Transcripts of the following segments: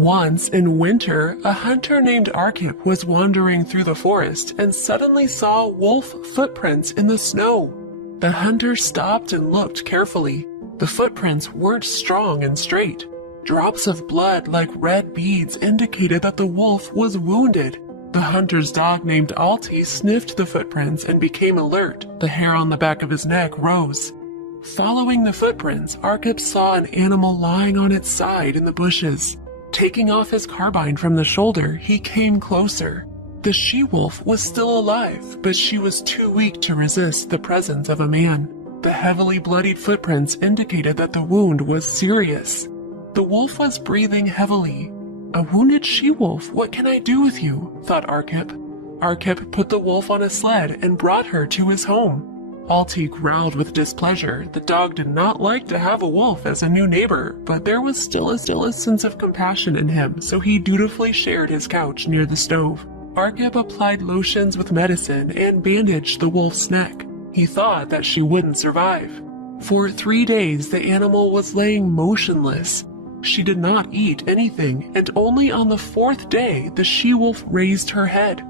Once in winter, a hunter named Arkhip was wandering through the forest and suddenly saw wolf footprints in the snow. The hunter stopped and looked carefully. The footprints weren't strong and straight. Drops of blood like red beads indicated that the wolf was wounded. The hunter's dog named Altai sniffed the footprints and became alert. The hair on the back of his neck rose. Following the footprints, Arkhip saw an animal lying on its side in the bushes. Taking off his carbine from the shoulder, he came closer. The she-wolf was still alive, but she was too weak to resist the presence of a man. The heavily bloodied footprints indicated that the wound was serious. The wolf was breathing heavily. "A wounded she-wolf, what can I do with you?" thought Arkhip. Arkhip put the wolf on a sled and brought her to his home. Altai growled with displeasure. The dog did not like to have a wolf as a new neighbor, but there was still a sense of compassion in him, so he dutifully shared his couch near the stove. Arkhip applied lotions with medicine and bandaged the wolf's neck. He thought that she wouldn't survive. For 3 days, the animal was laying motionless. She did not eat anything, and only on the 4th day the she-wolf raised her head.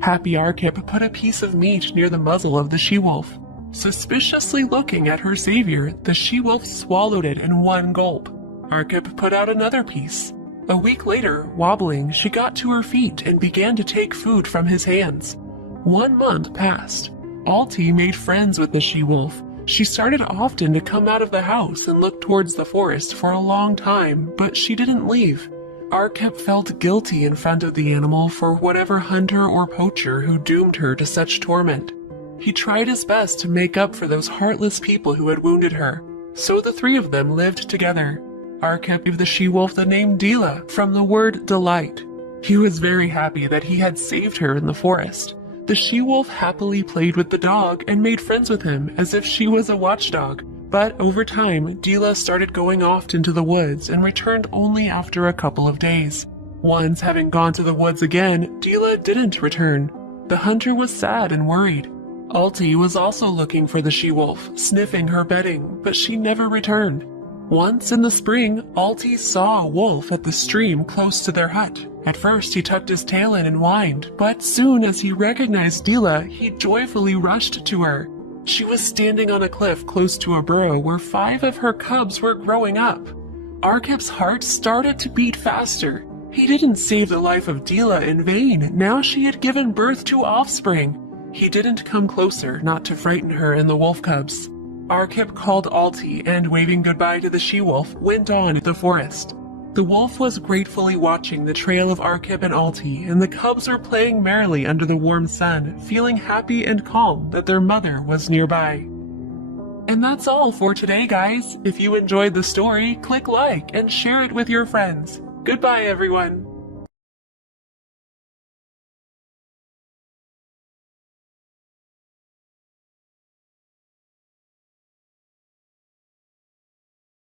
Happy Arkhip put a piece of meat near the muzzle of the she-wolf. Suspiciously looking at her savior, the she-wolf swallowed it in one gulp. Arkhip put out another piece. A week later, wobbling, she got to her feet and began to take food from his hands. 1 month passed. Altai made friends with the she-wolf. She started often to come out of the house and look towards the forest for a long time, but she didn't leave. Arkhip felt guilty in front of the animal for whatever hunter or poacher who doomed her to such torment. He tried his best to make up for those heartless people who had wounded her, so the 3 of them lived together. Arkhip gave the she-wolf the name Dila from the word delight. He was very happy that he had saved her in the forest. The she-wolf happily played with the dog and made friends with him as if she was a watchdog. But over time, Dila started going off into the woods and returned only after a couple of days. Once having gone to the woods again, Dila didn't return. The hunter was sad and worried. Altai was also looking for the she-wolf, sniffing her bedding, but she never returned. Once in the spring, Altai saw a wolf at the stream close to their hut. At first he tucked his tail in and whined, but soon as he recognized Dila, he joyfully rushed to her. She was standing on a cliff close to a burrow where 5 of her cubs were growing up. Arkhip's heart started to beat faster. He didn't save the life of Dila in vain. Now she had given birth to offspring. He didn't come closer, not to frighten her and the wolf cubs. Arkhip called Altai and, waving goodbye to the she-wolf, went on to the forest. The wolf was gratefully watching the trail of Arkhip and Altai, and the cubs were playing merrily under the warm sun, feeling happy and calm that their mother was nearby. And that's all for today, guys. If you enjoyed the story, click like and share it with your friends. Goodbye, everyone.